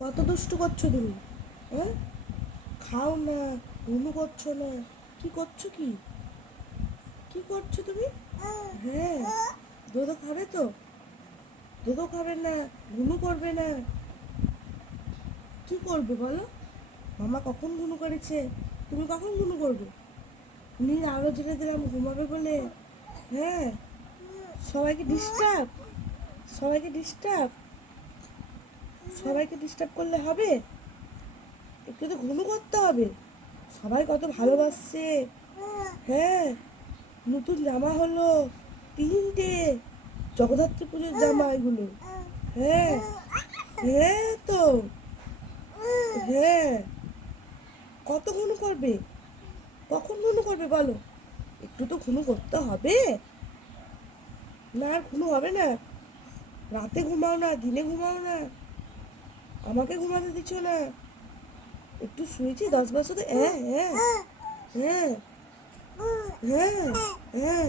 কত দুষ্টু করছো তুমি? হ্যাঁ, খাও না, ঘুমু করছো না, কি করছো? কি কি করছো তুমি? হ্যাঁ, দুধও খাবে তো? দুধও খাবে না, ঘুমু করবে না, কি করবে বলো? মামা কখন ঘুমু করেছে? তুমি কখন ঘুমু করবে? নীর আলো জ্বেলে দিলাম ঘুমাবে বলে। হ্যাঁ, সবাইকে ডিস্টার্ব, সবাইকে ডিস্টার্ব, সবাইকে ডিস্টার্ব করলে হবে? একটু তো ঘুমু করতে হবে। সবাই কত ভালোবাসছে। হ্যাঁ, নতুন জামা হলো 3টে, জগদ্ধাত্রী পুজোর জামা এগুলো। হ্যাঁ, হ্যাঁ তো, হ্যাঁ, কত ঘুনু করবে? কখন ঘুনু করবে বলো? একটু তো ঘুনু করতে হবে। না আর ঘুনু হবে না? রাতে ঘুমাও না, দিনে ঘুমাও না, আমাকে ঘুমাতে দিচ্ছ না। একটু শুয়েছি 10 বছর, হ্যাঁ হ্যাঁ হ্যাঁ হ্যাঁ হ্যাঁ।